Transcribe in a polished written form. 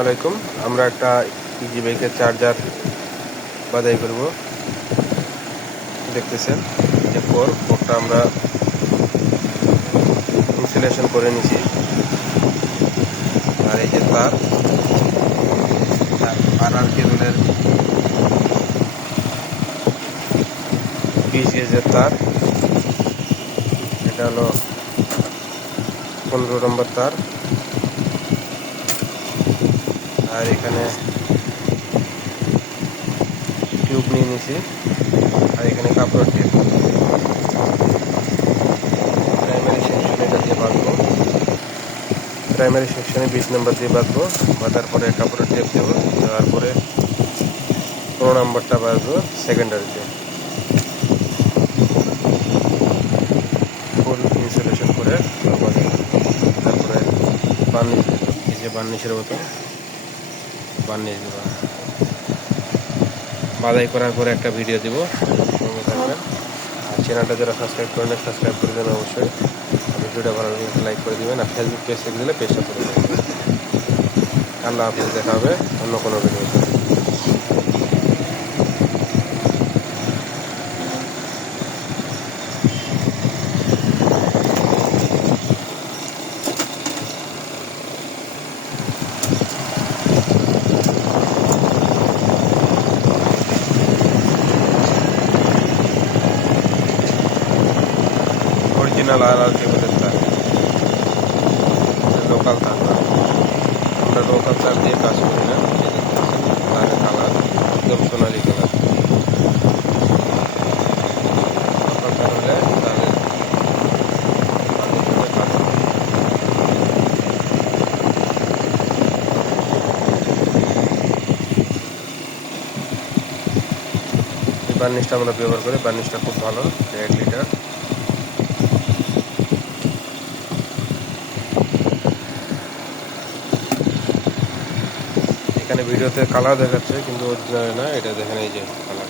আলাইকুম। আমরা একটা ইজি বাইকের চার্জার বাদাই করব। দেখতেছেন যে পোর্টটা আমরা ইনস্টলেশন করে নিছি। আর এই যে তার আর কেবলের 20 গেজের তার, এটা হলো 15 নম্বর তার। আর এখানে টিউব নিয়ে নিছি, আর এখানে কাপড় টিউব প্রাইমারি সেকশনে এটা দিয়ে বাঁধবো। প্রাইমারি সেকশনে 20 নম্বর দিয়ে বাঁধবো। বাঁধার পরে কাপড়ের টেপ দেবো, দেওয়ার পরে 15 নম্বরটা বাঁধবো সেকেন্ডারিতে। ফুল ইনসুলেশন করে তারপরে বার্নিশ দেবো। এই যে বার্নিশের মতো বার্নিশ দেবো। বাধাই করার পরে একটা ভিডিও দিব, সঙ্গে থাকবেন। আর চ্যানেলটা যারা সাবস্ক্রাইব করেন সাবস্ক্রাইব করে দেবেন অবশ্যই। ভিডিওটা ভালো লাগলে লাইক করে দেবেন, আর ফেসবুক পেজ থেকে দিলে পেজটা করে দেবেন। আল্লাহ হাফেজ, দেখা হবে অন্য কোনো ভিডিওতে। অরিজিনাল আর কেবলের তার, লোকাল তার না। আমরা লোকাল তার দিয়ে কাজ করি না। তার কালার একদম সোনালি কালার। লোকাল তার হলে তাদের বার্নিশটা আমরা ব্যবহার করি। বার্নিশটা খুব ভালো, 1 লিটার। এখানে ভিডিওতে কালার দেখাচ্ছে, কিন্তু অরিজিনাল না। এটা দেখেন, এই যে কালার।